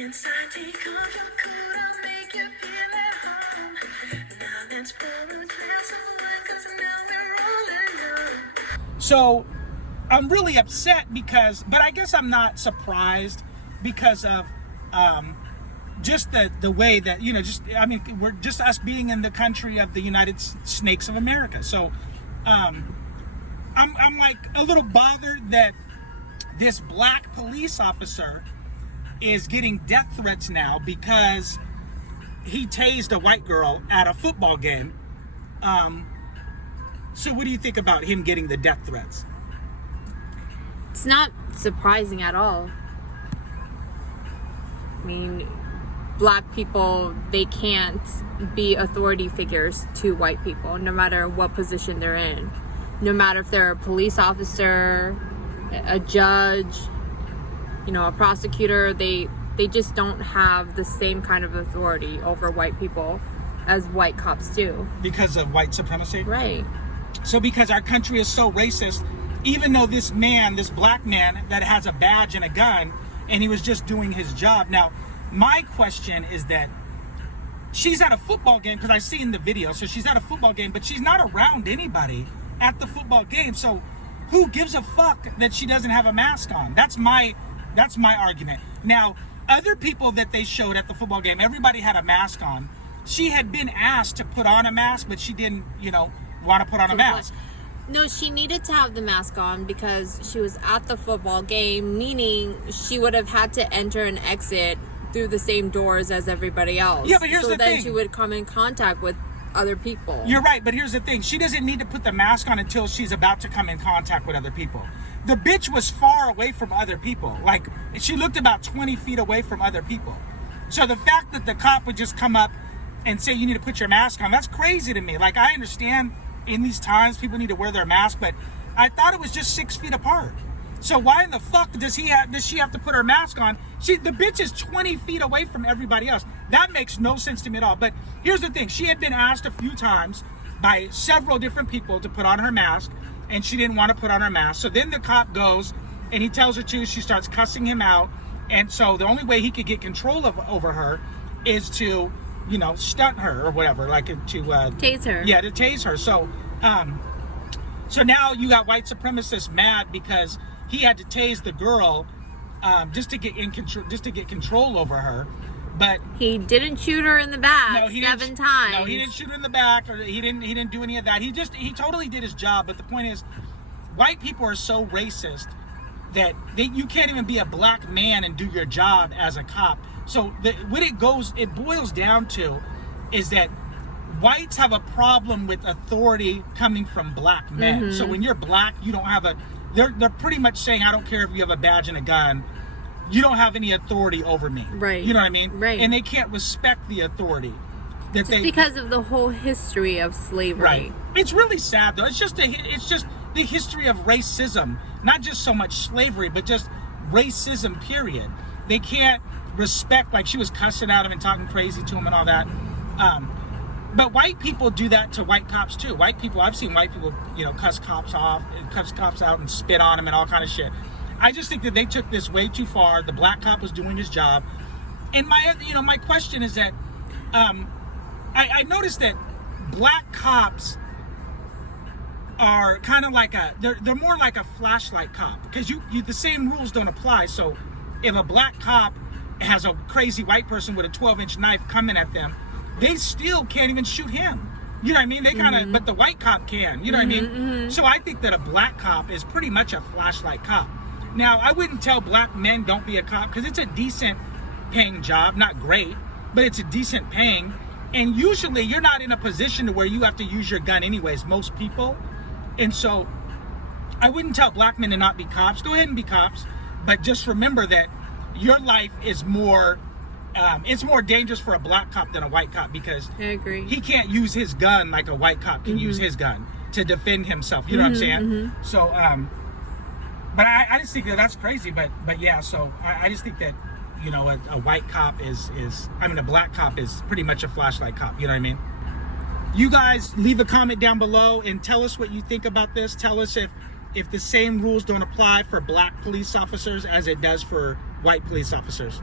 inside, take off your coat, I'll make you feel at home. Now let's pour a glass of wine, 'cause now we're all alone. So I'm really upset because, but I guess I'm not surprised because of just the way that, you know, just, I mean, we're just us being in the country of the United Snakes of America. So I'm like a little bothered that this black police officer is getting death threats now because he tased a white girl at a football game. So what do you think about him getting the death threats? It's not surprising at all. I mean, black people, they can't be authority figures to white people, no matter what position they're in. No matter if they're a police officer, a judge, you know, a prosecutor, they just don't have the same kind of authority over white people as white cops do. Because of white supremacy? Right. So because our country is so racist, even though this man, this black man that has a badge and a gun, and he was just doing his job. Now, my question is that she's at a football game, because I've seen the video, so she's at a football game, but she's not around anybody at the football game. So who gives a fuck that she doesn't have a mask on? That's my argument. Now, other people that they showed at the football game, everybody had a mask on. She had been asked to put on a mask, but she didn't, you know, want to put on a mask. No, she needed to have the mask on because she was at the football game, meaning she would have had to enter and exit through the same doors as everybody else. Yeah, but here's the thing. So then she would come in contact with other people. You're right, but here's the thing. She doesn't need to put the mask on until she's about to come in contact with other people. The bitch was far away from other people. Like, she looked about 20 feet away from other people. So the fact that the cop would just come up and say, you need to put your mask on, that's crazy to me. Like, I understand in these times people need to wear their mask, but I thought it was just 6 feet apart. So why in the fuck does she have to put her mask on? The bitch is 20 feet away from everybody else. That makes no sense to me at all. But here's the thing. She had been asked a few times by several different people to put on her mask, and she didn't want to put on her mask. So then the cop goes and he tells her to. She starts cussing him out. And so the only way he could get control over her is to, you know, stunt her or whatever, like to tase her. Yeah, to tase her. So so now you got white supremacists mad because he had to tase the girl just to get control over her. But he didn't shoot her in the back 7 times. No, he didn't shoot her in the back, or he didn't do any of that. He totally did his job. But the point is, white people are so racist that you can't even be a black man and do your job as a cop. So what it boils down to is that whites have a problem with authority coming from black men. Mm-hmm. So when you're black, you don't have they're pretty much saying, I don't care if you have a badge and a gun, you don't have any authority over me. Right. You know what I mean? Right. And they can't respect the authority that because of the whole history of slavery. Right. It's really sad though. It's just the history of racism, not just so much slavery, but just racism, period. They can't respect, like she was cussing at him and talking crazy to him and all that. But white people do that to white cops too. I've seen white people, you know, cuss cops out and spit on them and all kind of shit. I just think that they took this way too far. The black cop was doing his job. And my question is that I noticed that black cops are kind of like they're more like a flashlight cop, because the same rules don't apply. So if a black cop has a crazy white person with a 12-inch knife coming at them, they still can't even shoot him. You know what I mean? They kind of, but the white cop can. You know what I mean? Mm-hmm. So I think that a black cop is pretty much a flashlight cop. Now, I wouldn't tell black men don't be a cop, because it's a decent paying job. Not great, but it's a decent paying. And usually you're not in a position to where you have to use your gun anyways, most people. And so I wouldn't tell black men to not be cops. Go ahead and be cops, but just remember that your life is more, it's more dangerous for a black cop than a white cop, because I agree. He can't use his gun like a white cop can use his gun to defend himself. You know what I'm saying? Mm-hmm. So, but I just think that that's crazy. But yeah, so I just think that, you know, a white cop a black cop is pretty much a flashlight cop. You know what I mean? You guys leave a comment down below and tell us what you think about this. Tell us if the same rules don't apply for black police officers as it does for white police officers.